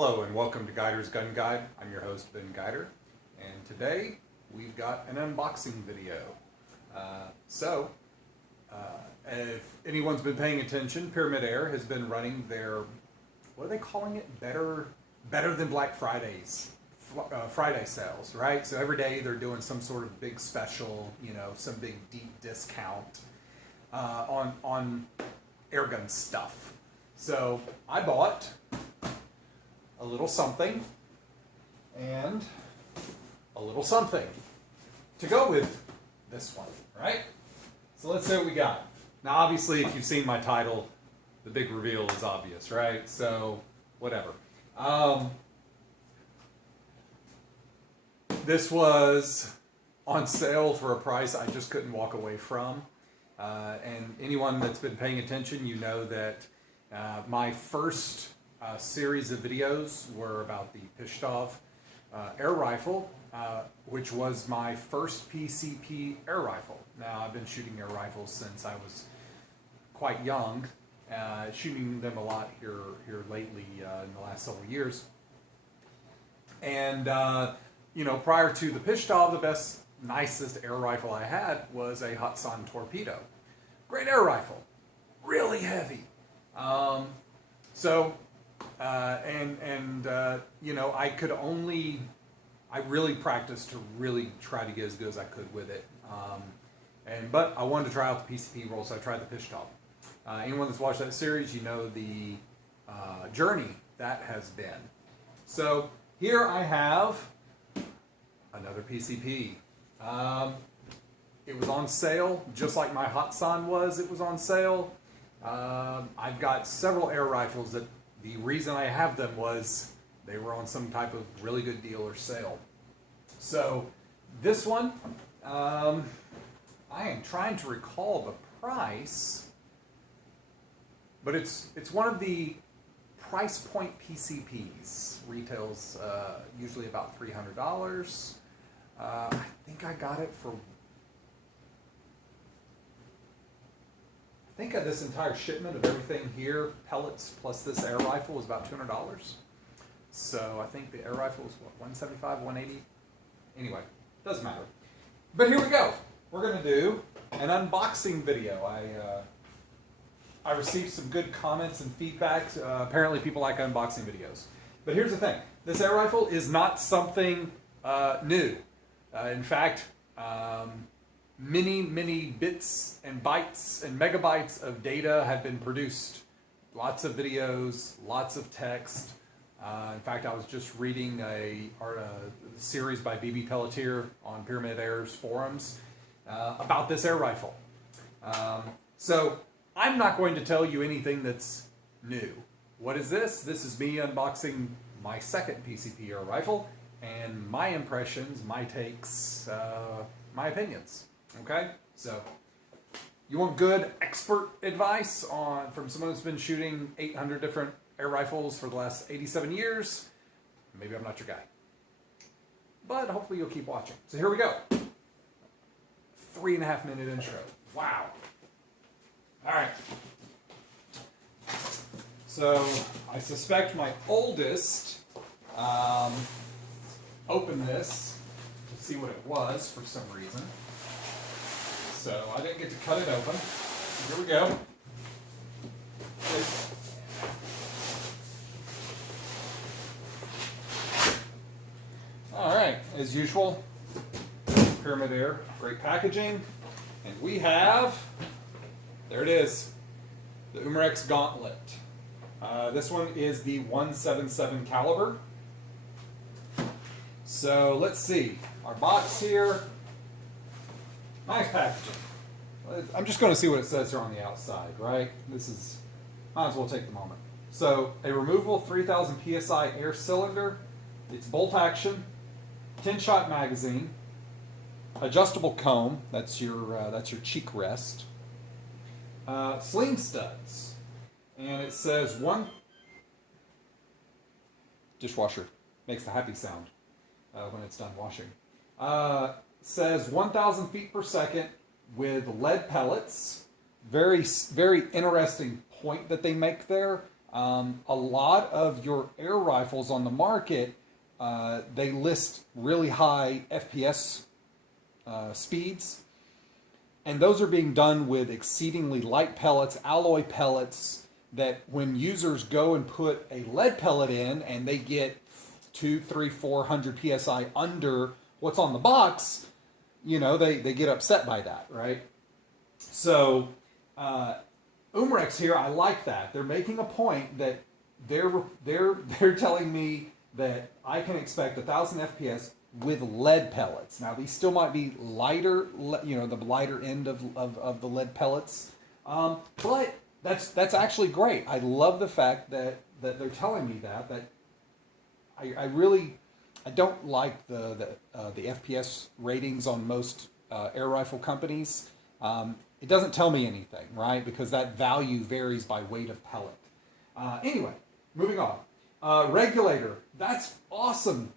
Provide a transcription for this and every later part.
Hello and welcome to Guider's Gun Guide. I'm your host Ben Guider, and today we've got an unboxing video. If anyone's been paying attention, Pyramid Air has been running their, what are they calling it? Better than Black Fridays, Friday sales, right? So every day they're doing some sort of big special, some big deep discount on airgun stuff. So I bought a little something and a little something to go with this one, right? So let's see what we got. Now, obviously, if you've seen my title, the big reveal is obvious, right? So, whatever. This was on sale for a price I just couldn't walk away from. And anyone that's been paying attention, you know that my first series of videos were about the Pishtov air rifle, which was my first PCP air rifle. Now, I've been shooting air rifles since I was quite young, shooting them a lot here lately in the last several years. And, prior to the Pishtov, the best, nicest air rifle I had was a Hatsan Torpedo. Great air rifle, really heavy. I really practiced to really try to get as good as I could with it. But I wanted to try out the PCP roll, so I tried the Pishtov. Anyone that's watched that series, you know the journey that has been. So here I have another PCP. It was on sale, just like my Hatsan was. It was on sale. I've got several air rifles that the reason I have them was they were on some type of really good deal or sale. So this one, I am trying to recall the price, but it's one of the price point PCPs. Retails usually about $300. I think I got it for, I think this entire shipment of everything here, pellets plus this air rifle, was about $200. So I think the air rifle was what, $175, $180? Anyway, doesn't matter. But here we go. We're going to do an unboxing video. I received some good comments and feedback. Apparently people like unboxing videos. But here's the thing. This air rifle is not something new. In fact, many bits and bytes and megabytes of data have been produced. Lots of videos, lots of text. In fact, I was just reading a series by B.B. Pelletier on Pyramid Air's forums about this air rifle. So I'm not going to tell you anything that's new. What is this? This is me unboxing my second PCP air rifle and my impressions, my takes, my opinions. Okay? So you want good expert advice from someone who's been shooting 800 different air rifles for the last 87 years, maybe I'm not your guy. But hopefully you'll keep watching. So here we go. 3.5 minute intro. Wow. All right. So I suspect my oldest opened this to see what it was for some reason. So I didn't get to cut it open. Here we go. All right, as usual, Pyramid Air, great packaging. And we have, there it is, the Umarex Gauntlet. This one is the 177 caliber. So let's see, our box here, nice packaging. I'm just going to see what it says here on the outside, right? Might as well take the moment. So, a removable 3000 PSI air cylinder. It's bolt action, 10-shot magazine, adjustable comb. That's your cheek rest. Sling studs, and it says dishwasher makes the happy sound when it's done washing. Says 1,000 feet per second with lead pellets. Very, very interesting point that they make there. A lot of your air rifles on the market, they list really high FPS speeds, and those are being done with exceedingly light pellets, alloy pellets, that when users go and put a lead pellet in and they get 2, 3, 400 psi under what's on the box, you know, they get upset by that, right? So Umarex here, I like that. They're making a point that they're telling me that I can expect 1,000 FPS with lead pellets. Now these still might be lighter, you know, the lighter end of the lead pellets, but that's actually great. I love the fact that they're telling me that I don't like the FPS ratings on most air rifle companies. It doesn't tell me anything, right? Because that value varies by weight of pellet. Anyway, moving on. Regulator, that's awesome.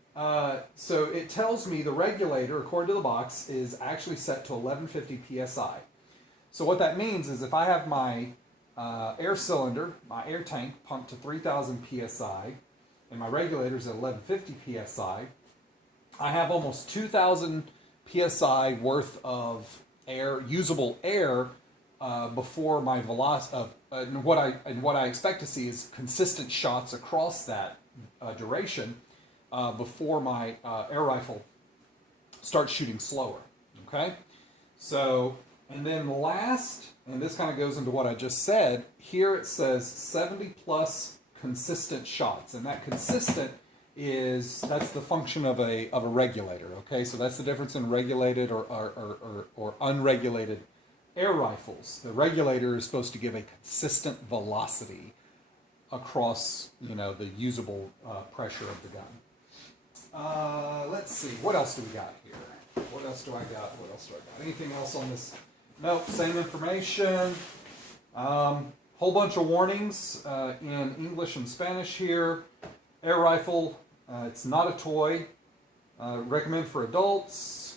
So it tells me the regulator, according to the box, is actually set to 1150 psi. So what that means is if I have my air cylinder, my air tank pumped to 3000 psi, and my regulator's at 1150 psi, I have almost 2000 psi worth of air, usable air, before my velocity and what I expect to see is consistent shots across that duration before my air rifle starts shooting slower. Okay, so and then last, and this kind of goes into what I just said. Here it says 70 plus consistent shots, and that consistent that's the function of a regulator. Okay, so that's the difference in regulated or unregulated air rifles. The regulator is supposed to give a consistent velocity across, you know, the usable pressure of the gun. Let's see, what else do we got here? What else do I got? Anything else on this? Nope, same information. Whole bunch of warnings in English and Spanish here. Air rifle, it's not a toy. Recommend for adults.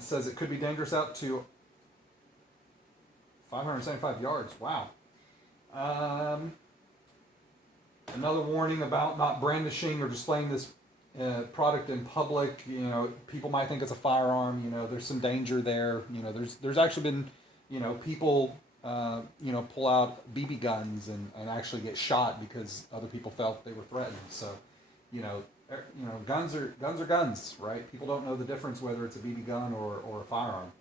Says it could be dangerous out to 575 yards. Wow. Another warning about not brandishing or displaying this product in public. You know, people might think it's a firearm. You know, there's some danger there. You know, there's actually been, you know, people you know, pull out BB guns and actually get shot because other people felt they were threatened. So, you know, guns are guns, right? People don't know the difference whether it's a BB gun or a firearm.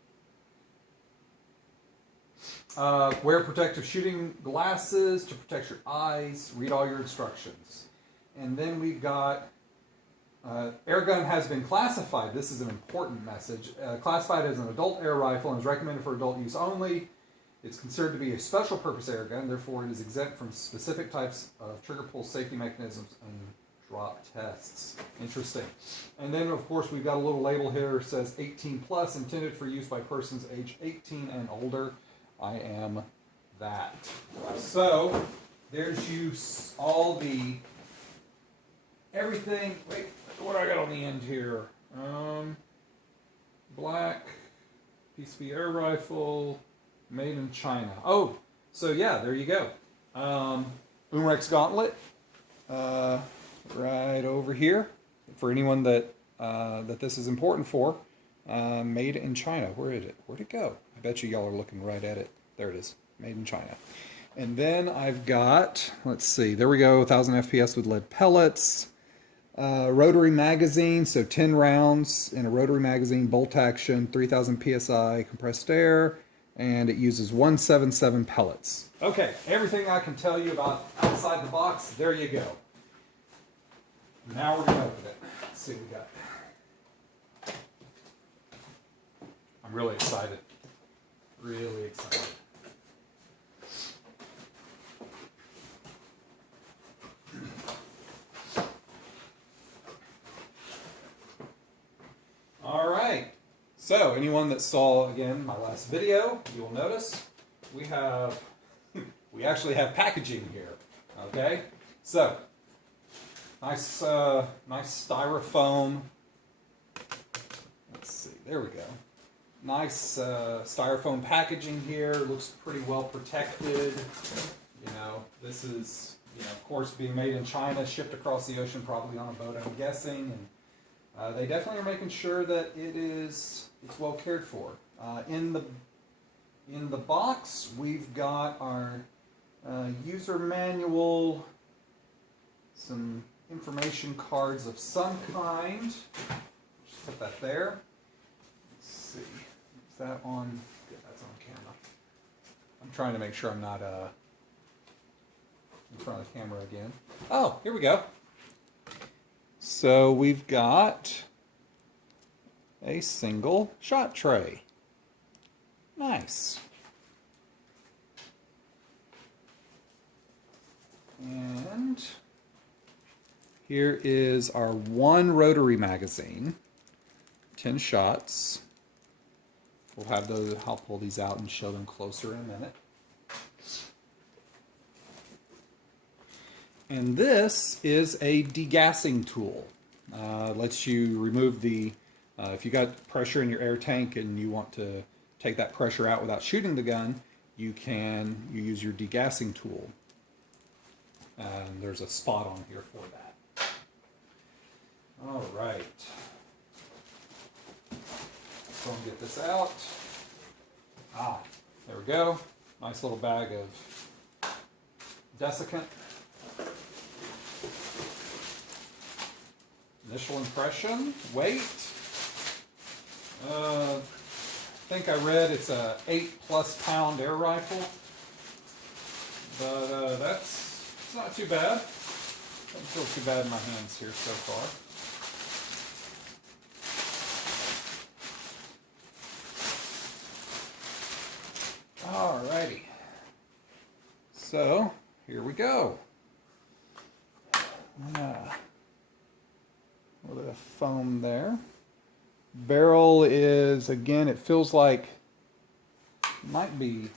Wear protective shooting glasses to protect your eyes. Read all your instructions. And then we've got air gun has been classified. This is an important message. Classified as an adult air rifle and is recommended for adult use only. It's considered to be a special purpose air gun, therefore it is exempt from specific types of trigger pull safety mechanisms and drop tests. Interesting. And then, of course, we've got a little label here that says 18 plus, intended for use by persons age 18 and older. I am that. So, there's all the, everything. Wait, what do I got on the end here? Black, PCB air rifle, made in China. Oh, so yeah, there you go. Umarex Gauntlet, right over here. For anyone that this is important for, made in China. Where is it? Where'd it go? I bet y'all are looking right at it. There it is, made in China. And then I've got, let's see, there we go, 1,000 FPS with lead pellets. Rotary magazine, so 10 rounds in a rotary magazine, bolt action, 3,000 PSI compressed air, and it uses 177 pellets. Okay, everything I can tell you about outside the box, there you go. Now we're going to open it. Let's see what we got. I'm really excited. Really excited. All right. So, anyone that saw, again, my last video, you will notice we actually have packaging here. Okay? So, nice styrofoam. Let's see, there we go. Nice styrofoam packaging here. Looks pretty well protected. You know, this is, you know, of course, being made in China, shipped across the ocean, probably on a boat, I'm guessing. And they definitely are making sure that it's well cared for. In the box, we've got our user manual, some information cards of some kind. Just put that there. Let's see. Is that on? Good, that's on camera. I'm trying to make sure I'm not in front of the camera again. Oh, here we go. So we've got a single shot tray. Nice. And here is our one rotary magazine, 10 shots. We'll have those, I'll pull these out and show them closer in a minute. And this is a degassing tool. Lets you remove the, if you got pressure in your air tank and you want to take that pressure out without shooting the gun, you use your degassing tool. And there's a spot on here for that. All right. So I'll get this out. Ah, there we go. Nice little bag of desiccant. Initial impression, weight. I think I read it's a 8+ pound air rifle, but it's not too bad. Doesn't feel too bad in my hands here so far. Alrighty. So here we go. A little bit of foam there. Barrel is, again, it feels like might be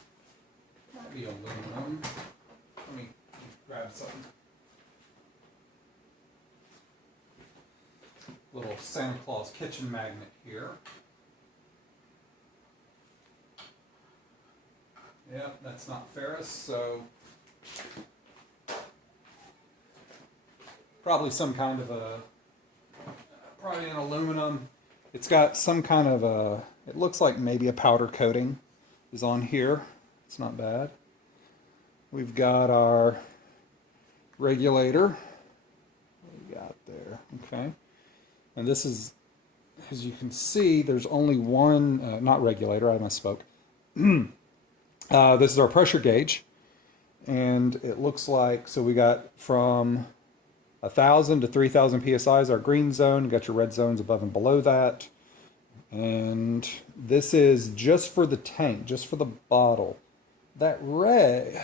aluminum. Let me grab something. Little Santa Claus kitchen magnet here. Yep, that's not ferrous, so probably some kind of probably an aluminum. It's got some kind of it looks like maybe a powder coating is on here. It's not bad. We've got our regulator. What we got there? Okay. And this is, as you can see, there's only one, not regulator, I misspoke. This is our pressure gauge. And it looks like, so we got from 1,000 to 3,000 psi is our green zone. You got your red zones above and below that. And this is just for the tank, just for the bottle. That red,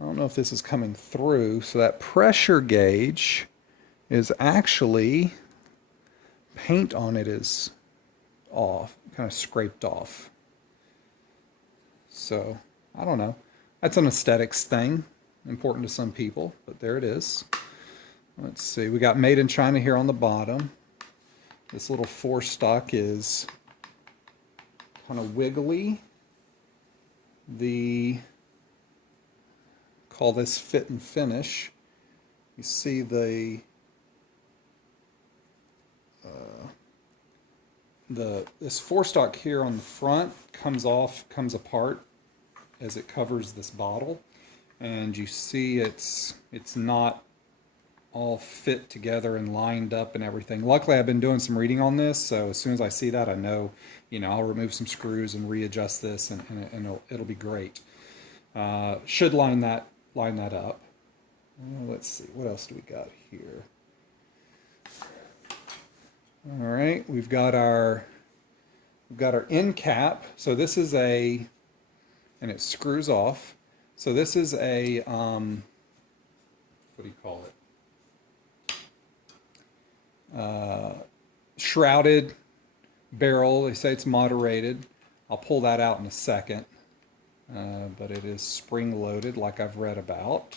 I don't know if this is coming through. So that pressure gauge is actually, paint on it is off, kind of scraped off. So, I don't know. That's an aesthetics thing, important to some people, but there it is. Let's see, we got made in China here on the bottom. This little forestock is kind of wiggly. Call this fit and finish. You see this forestock here on the front comes apart as it covers this bottle, and you see it's not all fit together and lined up and everything. Luckily, I've been doing some reading on this, so as soon as I see that, I know, I'll remove some screws and readjust this, and it'll be great. Should line that up. Let's see, what else do we got here? All right, we've got our end cap. So this is and it screws off. So this is a what do you call it? Shrouded barrel. They say it's moderated. I'll pull that out in a second, but it is spring loaded, like I've read about.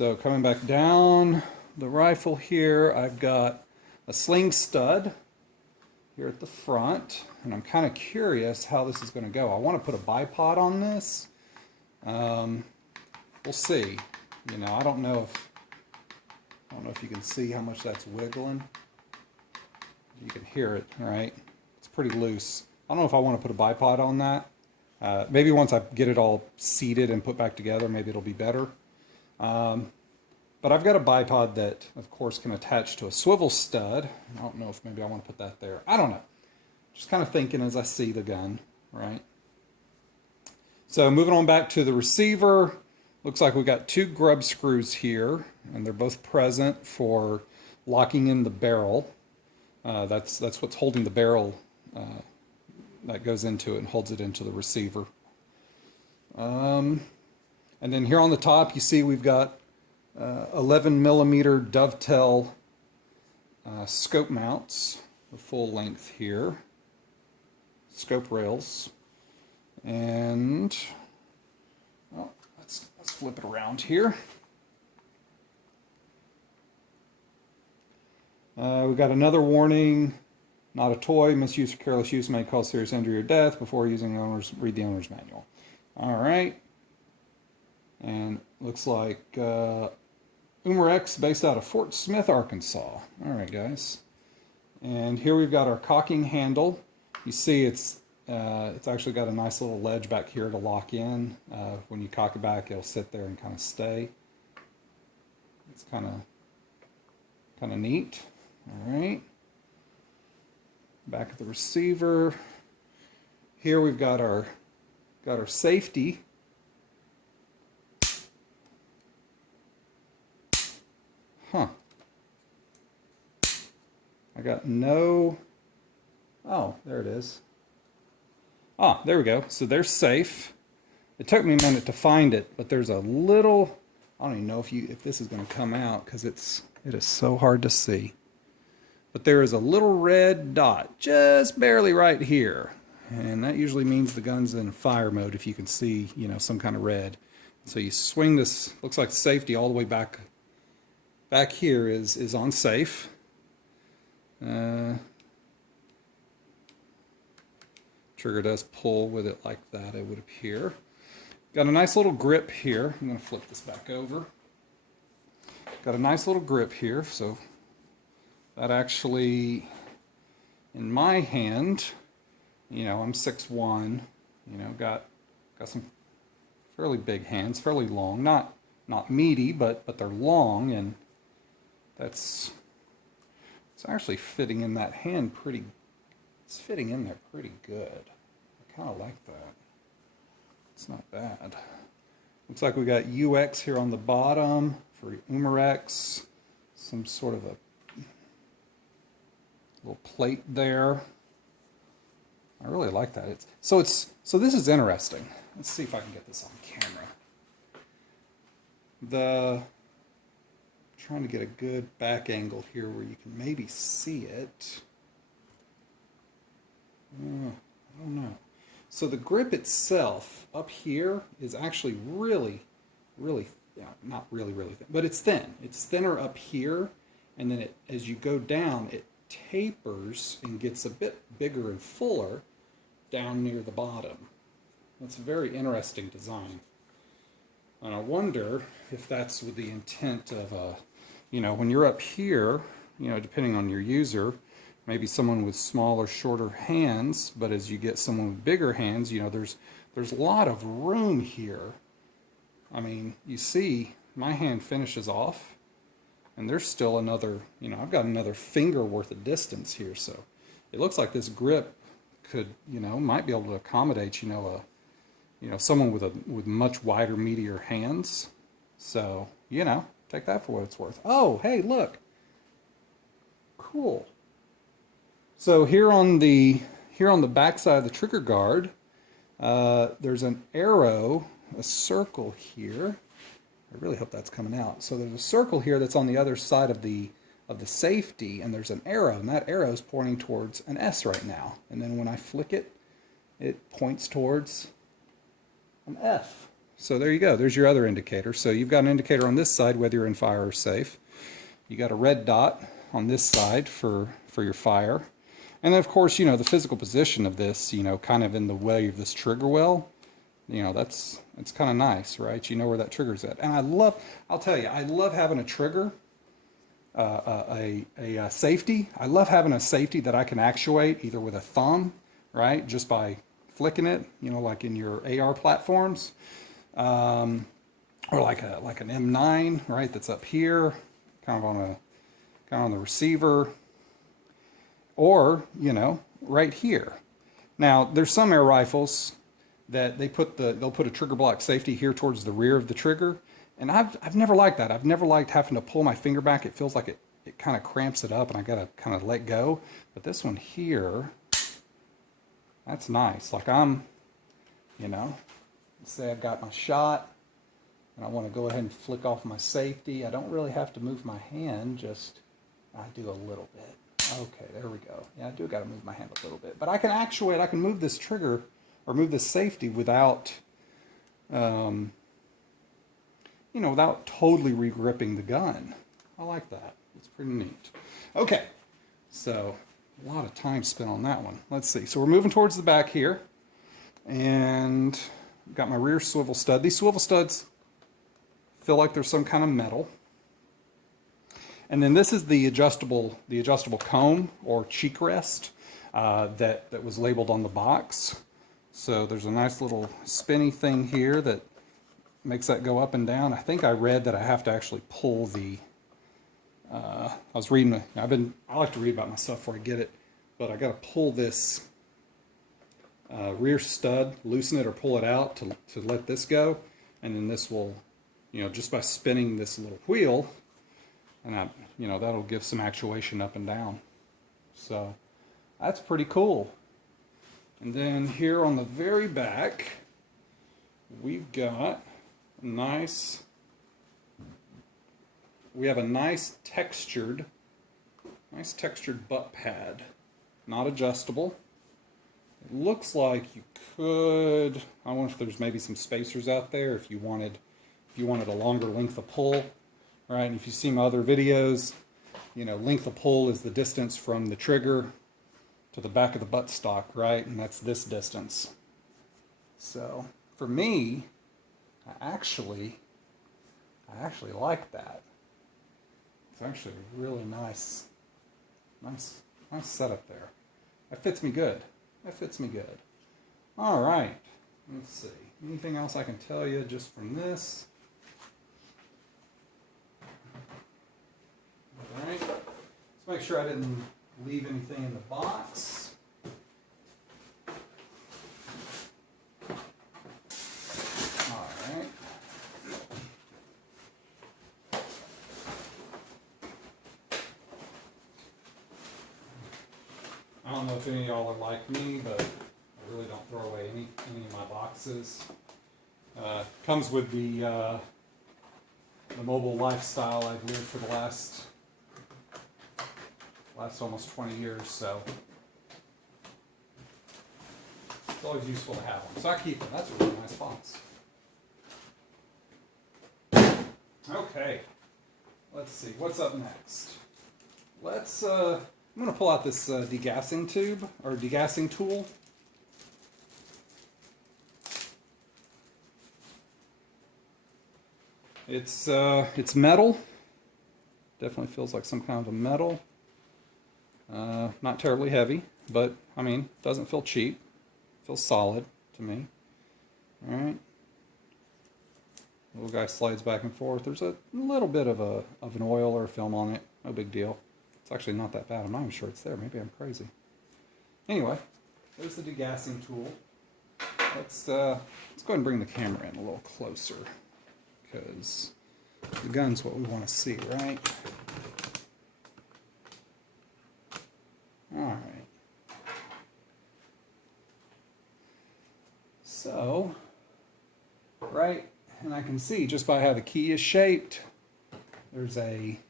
So coming back down the rifle here, I've got a sling stud here at the front, and I'm kind of curious how this is going to go. I want to put a bipod on this. We'll see. You know, I don't know if you can see how much that's wiggling. You can hear it, right? It's pretty loose. I don't know if I want to put a bipod on that. Maybe once I get it all seated and put back together, maybe it'll be better. But I've got a bipod that, of course, can attach to a swivel stud. I don't know if maybe I want to put that there. I don't know. Just kind of thinking as I see the gun, right? So moving on back to the receiver. Looks like we've got 2 grub screws here, and they're both present for locking in the barrel. That's what's holding the barrel that goes into it and holds it into the receiver. And then here on the top, you see we've got 11 millimeter dovetail scope mounts, the full length here, scope rails, and well, let's flip it around here. We've got another warning: not a toy. Misuse or careless use may cause serious injury or death. Before using read the owner's manual. All right, and looks like Umarex, based out of Fort Smith, Arkansas. All right, guys. And here we've got our cocking handle. You see it's actually got a nice little ledge back here to lock in. When you cock it back, it'll sit there and kind of stay. It's kind of neat. All right. Back at the receiver. Here we've got our safety. Huh. I got no... Oh, there it is. Ah, there we go. So they're safe. It took me a minute to find it, but there's a little... I don't even know if this is going to come out because it is so hard to see. But there is a little red dot just barely right here. And that usually means the gun's in fire mode if you can see, you know, some kind of red. So you swing this, looks like safety all the way back. Back here is on safe. Trigger does pull with it like that, it would appear. Got a nice little grip here. I'm going to flip this back over. Got a nice little grip here, so that actually, in my hand, you know, I'm 6'1", you know, got some fairly big hands, fairly long, not meaty, but they're long, and it's actually fitting in that hand pretty, it's fitting in there pretty good. I kind of like that. It's not bad. Looks like we got UX here on the bottom for Umarex. Some sort of a little plate there. I really like that. So this is interesting. Let's see if I can get this on camera. Trying to get a good back angle here where you can maybe see it. I don't know. So the grip itself up here is actually really, not really thin, but it's thin. It's thinner up here, and then as you go down, it tapers and gets a bit bigger and fuller down near the bottom. That's a very interesting design. And I wonder if that's with the intent of, you know, when you're up here, you know, depending on your user, maybe someone with smaller, shorter hands, but as you get someone with bigger hands, you know, there's a lot of room here. I mean, you see, my hand finishes off, and there's still another, you know, I've got another finger worth of distance here, so it looks like this grip could, you know, might be able to accommodate, you know, someone with much wider, meatier hands. So, you know, take that for what it's worth. Oh, hey, look. Cool. So here on the back side of the trigger guard, there's an arrow, a circle here. I really hope that's coming out. So there's a circle here that's on the other side of the safety, and there's an arrow, and that arrow is pointing towards an S right now. And then when I flick it, it points towards an F. So there you go. There's your other indicator. So you've got an indicator on this side whether you're in fire or safe. You got a red dot on this side for your fire. And then of course, you know, the physical position of this, you know, kind of in the way of this trigger well, you know, it's kind of nice, right? You know where that trigger's at. And I'll tell you, I love having a trigger, a safety. I love having a safety that I can actuate either with a thumb, right? Just by flicking it, you know, like in your AR platforms, or like an M9, right? That's up here, kind of on the receiver, or, you know, right here. Now, there's some air rifles that they'll put a trigger block safety here towards the rear of the trigger, and I've never liked that. I've never liked having to pull my finger back. It feels like it kind of cramps it up, and I gotta kind of let go. But this one here, that's nice. Like you know, let's say I've got my shot, and I want to go ahead and flick off my safety. I don't really have to move my hand, just I do a little bit. Okay, there we go. Yeah, I do got to move my hand a little bit. But I can actuate, I can move this trigger or move this safety without, you know, without totally re-gripping the gun. I like that. It's pretty neat. Okay, so a lot of time spent on that one. Let's see. So we're moving towards the back here. And got my rear swivel stud. These swivel studs feel like there's some kind of metal. And then this is the adjustable comb or cheek rest that was labeled on the box. So there's a nice little spinny thing here that makes that go up and down. I think I read that I have to actually pull the. I was reading. I like to read about my stuff before I get it, but I got to pull this rear stud, loosen it or pull it out to let this go, and then this will, you know, just by spinning this little wheel. And you know, that'll give some actuation up and down. So that's pretty cool. And then here on the very back, we've got we have a nice textured butt pad, not adjustable. It looks like you could, I wonder if there's maybe some spacers out there if you wanted a longer length of pull. Right, and if you see my other videos, you know, length of pull is the distance from the trigger to the back of the buttstock, right? And that's this distance. So for me, I actually like that. It's actually a really nice setup there. That fits me good. All right, let's see. Anything else I can tell you just from this? Alright, let's make sure I didn't leave anything in the box. Alright. I don't know if any of y'all are like me, but I really don't throw away any of my boxes. Comes with the mobile lifestyle I've lived for the last almost 20 years, so it's always useful to have one. So I keep them. That's a really nice box. Okay, let's see what's up next. I'm going to pull out this degassing tube or degassing tool. It's metal. Definitely feels like some kind of a metal. Not terribly heavy, but I mean, doesn't feel cheap. Feels solid to me. All right. Little guy slides back and forth. There's a little bit of an oil or a film on it. No big deal. It's actually not that bad. I'm not even sure it's there. Maybe I'm crazy. Anyway, there's the degassing tool. Let's go ahead and bring the camera in a little closer, because the gun's what we want to see, right? All right. So, right, and I can see just by how the key is shaped, there's a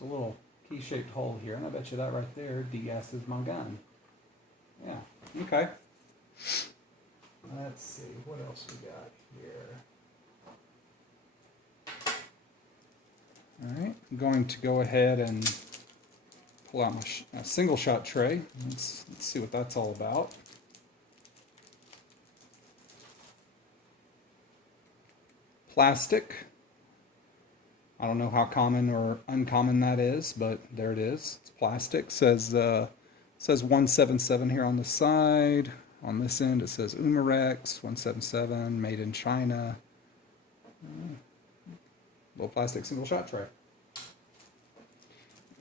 little key-shaped hole here, and I bet you that right there degasses my gun. Yeah, okay. Let's see, what else we got here? All right, I'm going to go ahead and pull out my single shot tray. Let's see what that's all about. Plastic. I don't know how common or uncommon that is, but there it is. It's plastic. Says 177 here on the side. On this end it says Umarex 177, made in China. Little plastic single shot tray.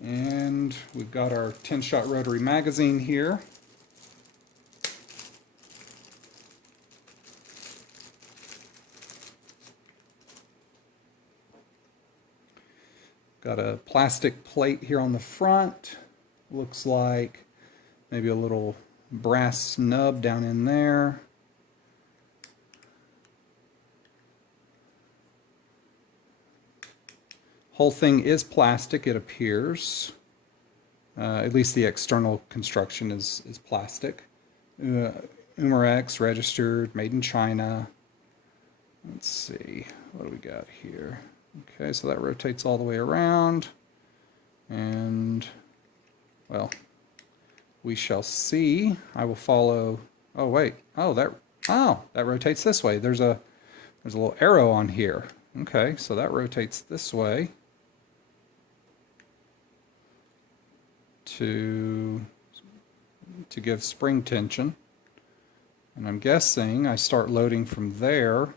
And we've got our 10-shot rotary magazine here. Got a plastic plate here on the front. Looks like maybe a little brass nub down in there. Whole thing is plastic, it appears. At least the external construction is plastic. Umarex, registered, made in China. Let's see, what do we got here? Okay, so that rotates all the way around. And, well, we shall see. I will follow. Oh, wait. Oh, that rotates this way. There's a little arrow on here. Okay, so that rotates this way to give spring tension. And I'm guessing I start loading from there.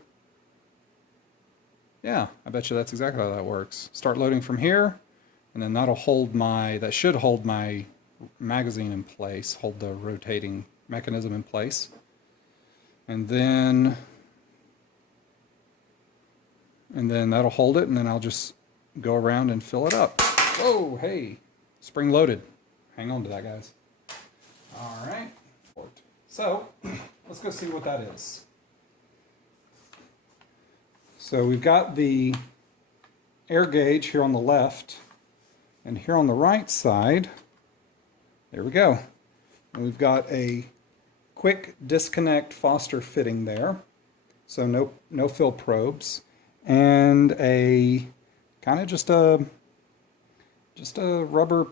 Yeah, I bet you that's exactly how that works. Start loading from here, and then that should hold my magazine in place, hold the rotating mechanism in place. And then that'll hold it, and then I'll just go around and fill it up. Whoa, hey, spring loaded. Hang on to that, guys. All right. So let's go see what that is. So we've got the air gauge here on the left, and here on the right side, there we go. And we've got a quick disconnect Foster fitting there, so no fill probes, and a kind of just a rubberized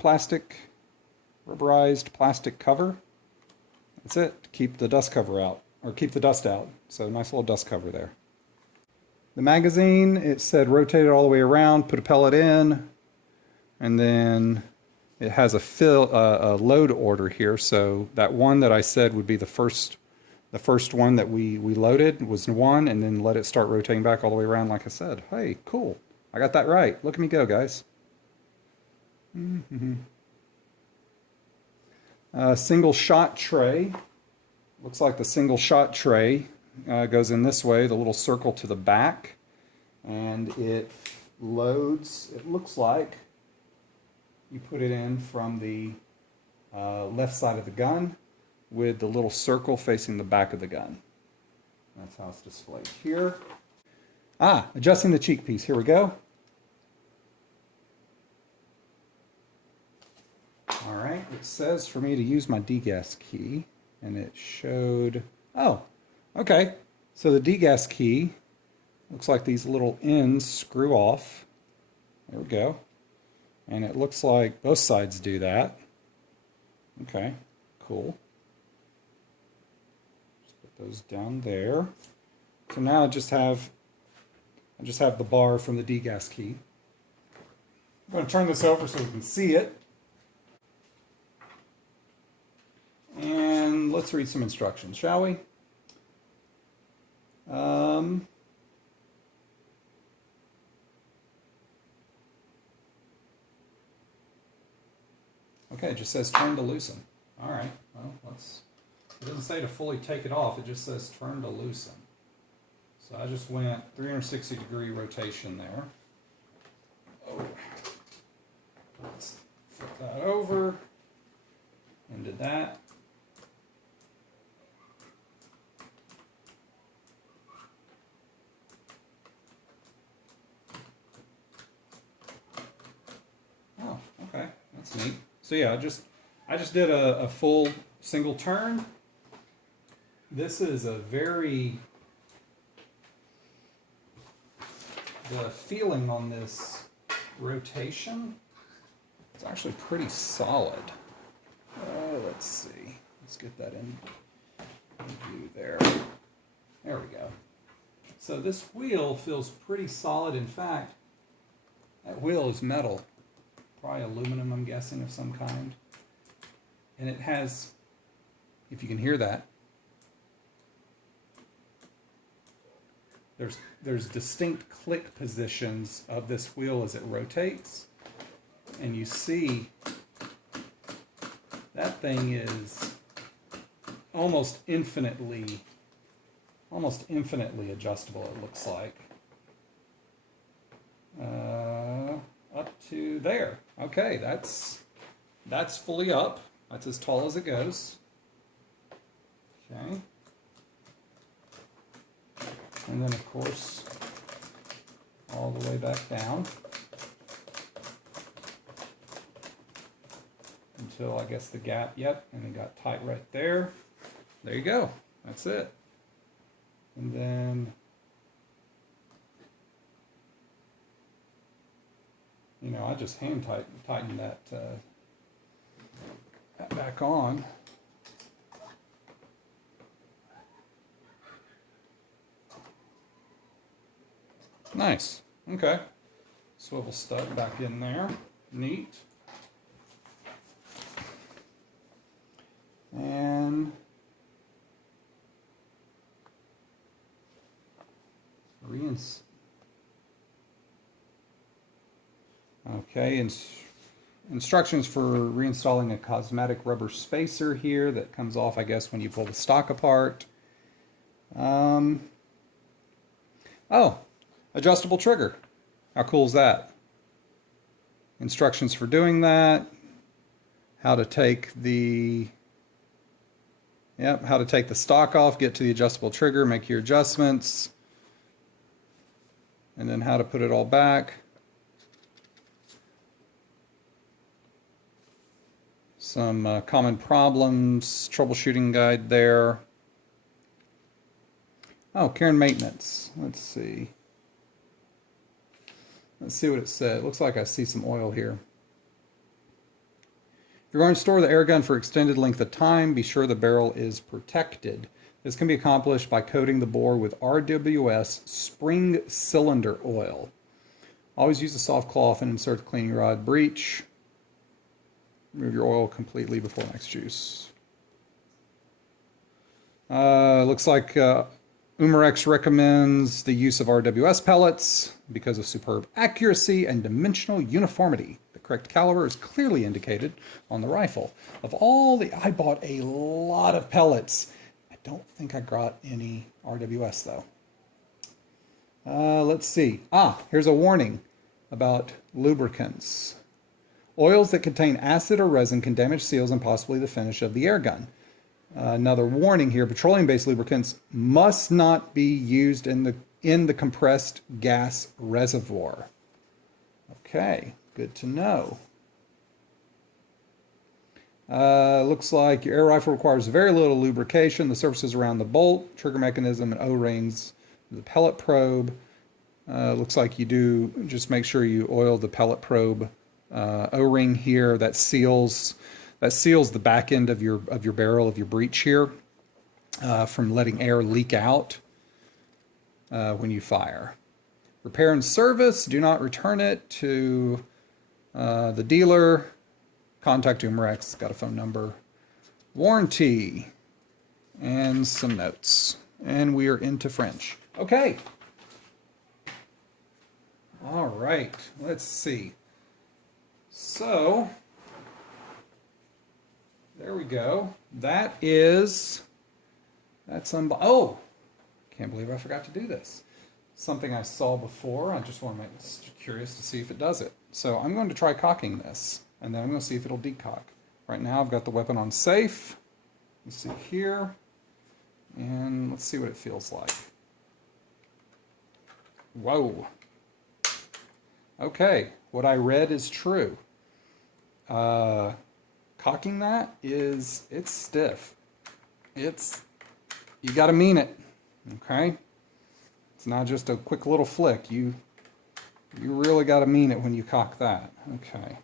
plastic cover. That's it, to keep the dust cover out, or keep the dust out. So nice little dust cover there. The magazine, it said rotate it all the way around, put a pellet in, and then it has a load order here. So that one that I said would be the first one that we loaded was 1, and then let it start rotating back all the way around like I said. Hey, cool. I got that right. Look at me go, guys. Single shot tray. Looks like the single shot tray goes in this way, the little circle to the back, and it loads. It looks like you put it in from the left side of the gun with the little circle facing the back of the gun. That's how it's displayed here. Adjusting the cheek piece. Here we go. All right, it says for me to use my degas key, and it showed, okay. So the degas key, looks like these little ends screw off. There we go. And it looks like both sides do that. Okay, cool. Just put those down there. So now I just have the bar from the degas key. I'm going to turn this over so we can see it. And let's read some instructions, shall we? Okay, it just says turn to loosen. All right, well, it doesn't say to fully take it off, it just says turn to loosen. So I just went 360-degree rotation there. Oh, let's flip that over and did that. Oh, okay, that's neat. So yeah, I just did a full single turn. this is a very, the feeling on this rotation, it's actually pretty solid. Let's see. Let's get that in view there. There we go. So this wheel feels pretty solid. In fact, that wheel is metal, probably aluminum, I'm guessing, of some kind. And it has, if you can hear that, there's distinct click positions of this wheel as it rotates. And you see that thing is almost infinitely adjustable, it looks like. Up to there. Okay, that's fully up. That's as tall as it goes. Okay. And then of course, all the way back down. Until I guess the gap, yep, and it got tight right there. There you go. That's it. And then, you know, I just hand tighten that back on. Nice. Okay. Swivel stud back in there. Neat. And okay, instructions for reinstalling a cosmetic rubber spacer here that comes off, I guess, when you pull the stock apart. Oh, adjustable trigger. How cool is that? Instructions for doing that. How to take the how to take the stock off, get to the adjustable trigger, make your adjustments, and then how to put it all back. Some common problems, troubleshooting guide there. Oh, care and maintenance. Let's see. Let's see what it said. It looks like I see some oil here. If you're going to store the air gun for extended length of time, be sure the barrel is protected. This can be accomplished by coating the bore with RWS spring cylinder oil. Always use a soft cloth and insert the cleaning rod breech. Remove your oil completely before next use. Looks like Umarex recommends the use of RWS pellets because of superb accuracy and dimensional uniformity. The correct caliber is clearly indicated on the rifle. I bought a lot of pellets. I don't think I got any RWS though. Let's see. Here's a warning about lubricants. Oils that contain acid or resin can damage seals and possibly the finish of the air gun. Another warning here, petroleum-based lubricants must not be used in the compressed gas reservoir. Okay, good to know. Looks like your air rifle requires very little lubrication. The surfaces around the bolt, trigger mechanism, and O-rings, the pellet probe. Looks like you do just make sure you oil the pellet probe O-ring here that seals the back end of your barrel of your breech here from letting air leak out when you fire. Repair and service. Do not return it to the dealer. Contact Umarex. Got a phone number. Warranty and some notes. And we are into French. Okay. All right. Let's see. So there we go. That's oh, can't believe I forgot to do this. Something I saw before. I just want to make this curious to see if it does it. So I'm going to try cocking this, and then I'm going to see if it'll decock. Right now I've got the weapon on safe. Let's see here, and let's see what it feels like. Whoa. Okay, what I read is true. Cocking that it's stiff. It's you got to mean it, okay? It's not just a quick little flick. You really got to mean it when you cock that. Okay.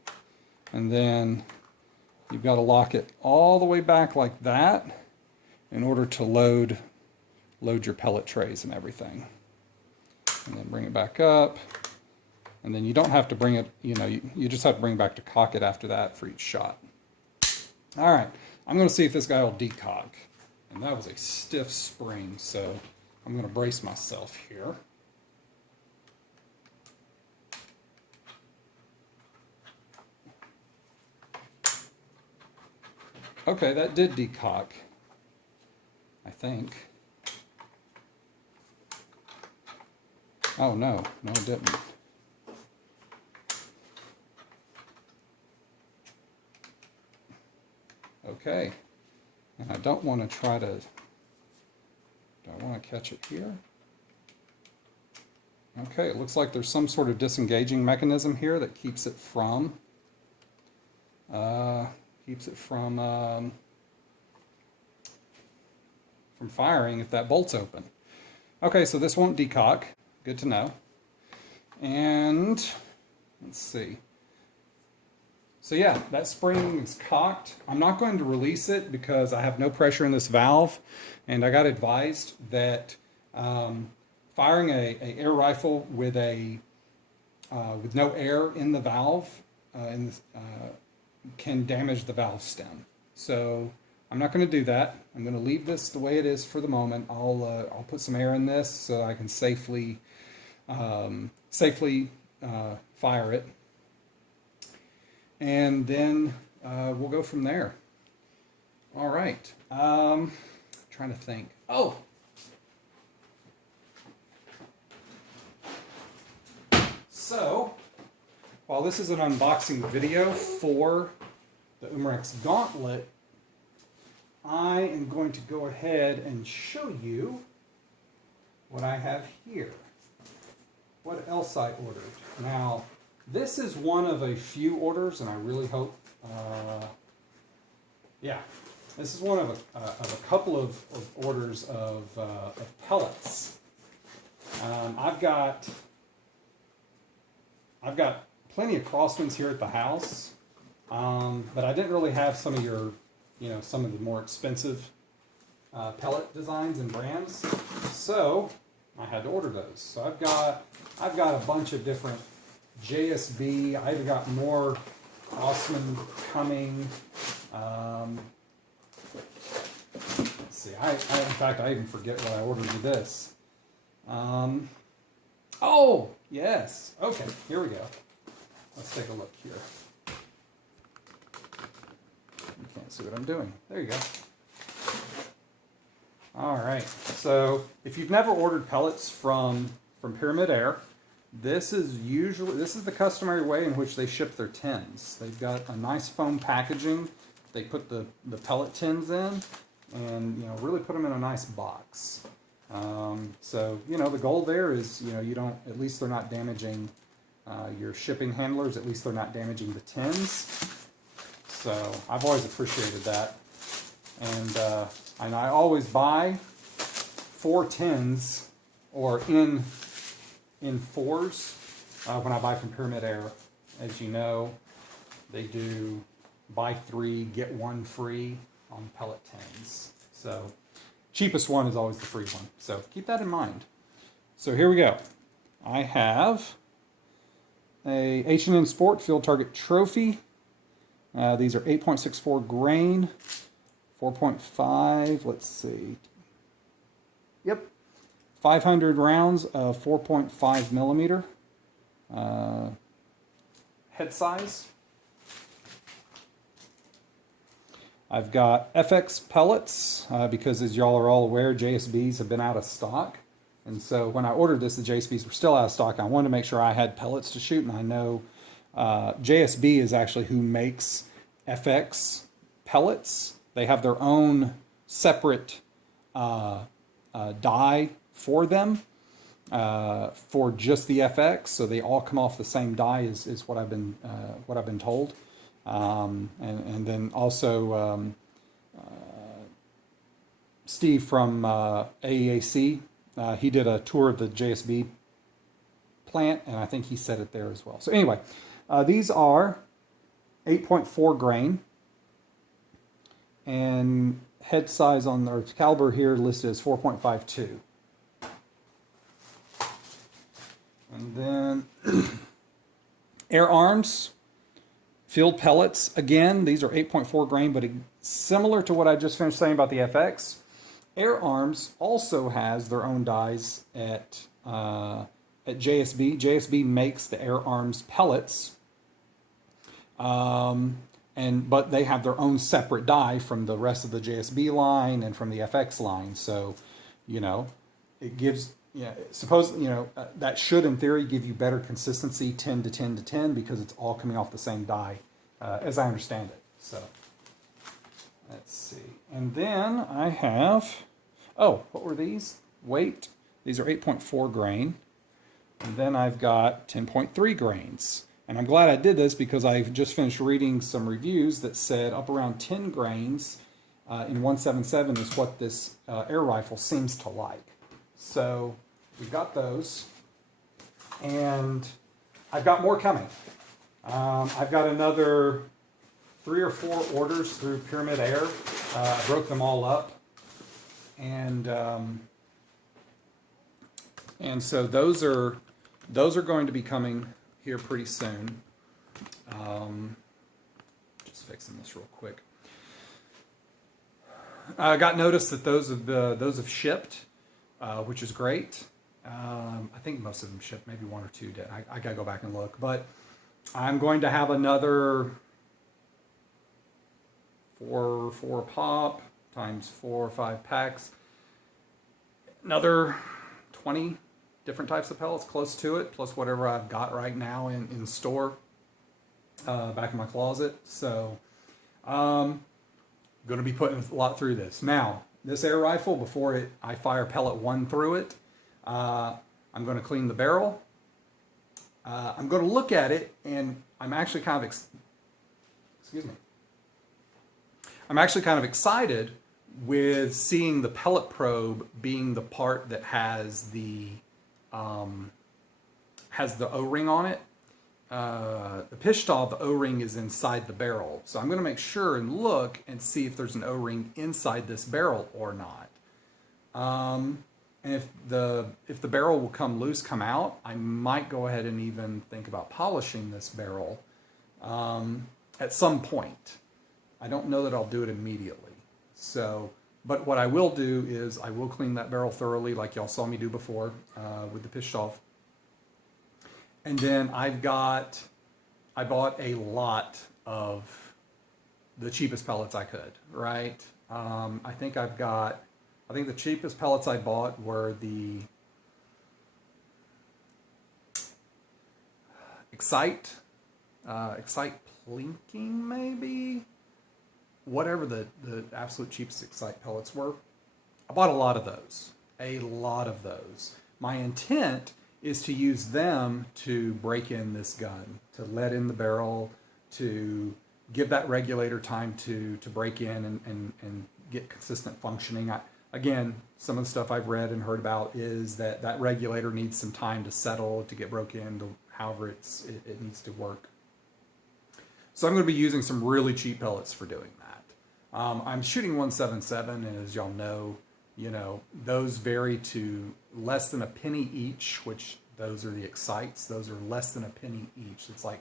And then you've got to lock it all the way back like that in order to load your pellet trays and everything. And then bring it back up. And then you don't have to bring it, you just have to bring it back to cock it after that for each shot. All right, I'm going to see if this guy will decock. And that was a stiff spring, so I'm going to brace myself here. Okay, that did decock, I think. Oh no, it didn't. Okay, and I don't want to catch it here. Okay, it looks like there's some sort of disengaging mechanism here that keeps it from firing if that bolt's open. Okay, so this won't decock. Good to know. And let's see. So yeah, that spring is cocked. I'm not going to release it because I have no pressure in this valve, and I got advised that firing a air rifle with no air in the valve can damage the valve stem. So I'm not going to do that. I'm going to leave this the way it is for the moment. I'll put some air in this so I can safely fire it. And then we'll go from there. All right. Trying to think. Oh! So, while this is an unboxing video for the Umarex Gauntlet, I am going to go ahead and show you what I have here. What else I ordered. Now, this is one of a few orders, and I really hope, this is one of a couple of orders of pellets. I've got plenty of Crosswinds here at the house, but I didn't really have some of your, some of the more expensive pellet designs and brands, so I had to order those. So I've got a bunch of different JSB. I even got more Crossman coming. Let's see. In fact, I even forget what I ordered with this. Oh, yes. Okay, here we go. Let's take a look here. You can't see what I'm doing. There you go. All right. So if you've never ordered pellets from Pyramid Air, this is the customary way in which they ship their tins. They've got a nice foam packaging. They put the pellet tins in, and really put them in a nice box. So the goal there is you don't, at least they're not damaging your shipping handlers. At least they're not damaging the tins. So I've always appreciated that, and I always buy 4 tins or in fours when I buy from Pyramid Air. As you know, they do buy 3 get 1 free on pellet tins. So cheapest one is always the free one. So keep that in mind. So here we go. I have a H&N Sport Field Target Trophy. These are 8.64 grain, 4.5, let's see. Yep. 500 rounds of 4.5 millimeter head size. I've got FX pellets because, as y'all are all aware, JSBs have been out of stock. And so when I ordered this, the JSBs were still out of stock. I wanted to make sure I had pellets to shoot, and I know JSB is actually who makes FX pellets. They have their own separate die for them for just the FX, so they all come off the same die is what I've been told. And then also Steve from AEAC, he did a tour of the JSB plant, and I think he said it there as well. So anyway, these are 8.4 grain, and head size on their caliber here listed as 4.52. And then air arms, field pellets. Again, these are 8.4 grain, but similar to what I just finished saying about the FX, air arms also has their own dies at JSB. JSB makes the air arms pellets, but they have their own separate die from the rest of the JSB line and from the FX line. So, it gives, that should in theory give you better consistency, 10 to 10 to 10, because it's all coming off the same die, as I understand it. So, let's see. And then I have, what were these? Weight. These are 8.4 grain. And then I've got 10.3 grains. And I'm glad I did this because I've just finished reading some reviews that said up around 10 grains in 177 is what this air rifle seems to like. So we've got those. And I've got more coming. I've got another 3 or 4 orders through Pyramid Air. I broke them all up. And so those are going to be coming here pretty soon. Just fixing this real quick. I got notice that those have shipped, which is great. I think most of them shipped. Maybe 1 or 2 did. I gotta go back and look. But I'm going to have another 4 pop times 4 or 5 packs. Another 20 different types of pellets, close to it, plus whatever I've got right now in store back in my closet. So going to be putting a lot through this. Now, this air rifle, before I fire pellet 1 through it, I'm going to clean the barrel. I'm going to look at it, and I'm actually kind of I'm actually kind of excited with seeing the pellet probe being the part that has the O-ring on it. The Pishtol, the O-ring is inside the barrel. So I'm going to make sure and look and see if there's an O-ring inside this barrel or not. And if the barrel will come loose, come out, I might go ahead and even think about polishing this barrel at some point. I don't know that I'll do it immediately. So, but what I will do is I will clean that barrel thoroughly, like y'all saw me do before with the Pishtol. And then I bought a lot of the cheapest pellets I could, right? I think the cheapest pellets I bought were the Excite Plinking, maybe? Whatever the absolute cheapest Excite pellets were. I bought a lot of those. My intent is to use them to break in this gun, to let in the barrel, to give that regulator time to break in and get consistent functioning. Again, some of the stuff I've read and heard about is that regulator needs some time to settle, to get broken in, however it needs to work. So I'm going to be using some really cheap pellets for doing that. I'm shooting 177, and as y'all know, those vary to less than a penny each, which those are the Excites. Those are less than a penny each. It's like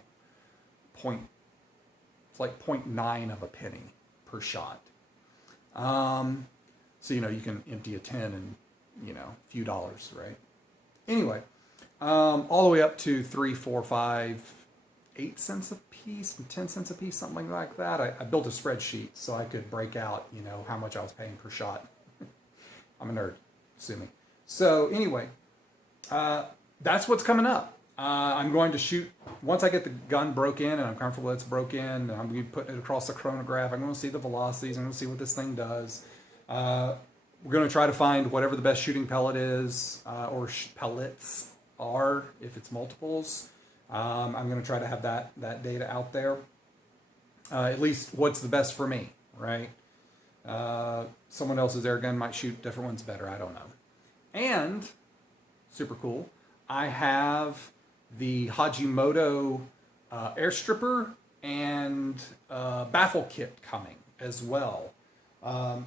0.9 of a penny per shot. So, you can empty a 10 and, a few dollars, right? Anyway, all the way up to 3, 4, 5, 8 cents a piece and 10 cents a piece, something like that. I built a spreadsheet so I could break out, how much I was paying per shot. I'm a nerd, assuming. So anyway, that's what's coming up. I'm going to shoot, once I get the gun broke in and I'm comfortable that it's broken, and I'm going to be putting it across the chronograph. I'm going to see the velocities. I'm going to see what this thing does. We're going to try to find whatever the best shooting pellet is, or pellets are, if it's multiples. I'm going to try to have that data out there. At least what's the best for me, right? Someone else's air gun might shoot different ones better. I don't know. And super cool, I have the Hajimoto air stripper and baffle kit coming as well.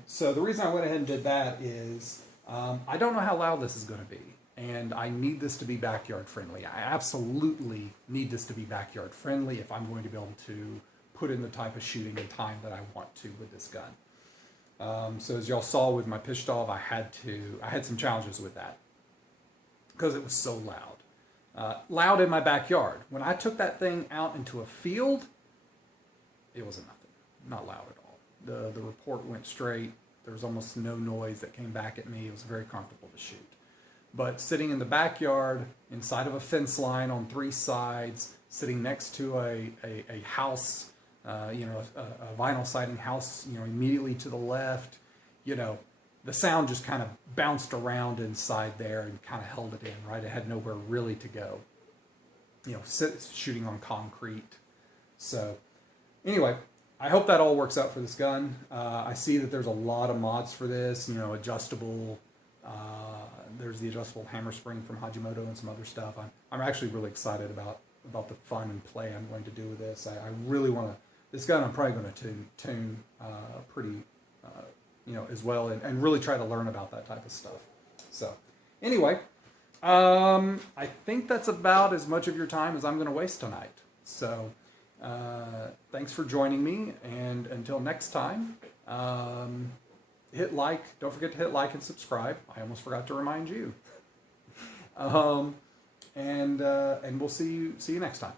So the reason I went ahead and did that is I don't know how loud this is going to be, and I need this to be backyard friendly. I absolutely need this to be backyard friendly if I'm going to be able to put in the type of shooting and time that I want to with this gun. So as y'all saw with my Pishtov, I had some challenges with that because it was so loud. Loud in my backyard. When I took that thing out into a field, it was nothing. Not loud at all. The report went straight. There was almost no noise that came back at me. It was very comfortable to shoot. But sitting in the backyard, inside of a fence line on 3 sides, sitting next to a house, a vinyl siding house, immediately to the left, the sound just kind of bounced around inside there and kind of held it in, right? It had nowhere really to go. Shooting on concrete. So anyway, I hope that all works out for this gun. I see that there's a lot of mods for this, adjustable. There's the adjustable hammer spring from Hajimoto and some other stuff. I'm actually really excited about the fun and play I'm going to do with this. I really want to. This gun I'm probably going to tune pretty, as well, and really try to learn about that type of stuff. So, anyway, I think that's about as much of your time as I'm going to waste tonight. So, thanks for joining me, and until next time, hit like. Don't forget to hit like and subscribe. I almost forgot to remind you. And we'll see you next time.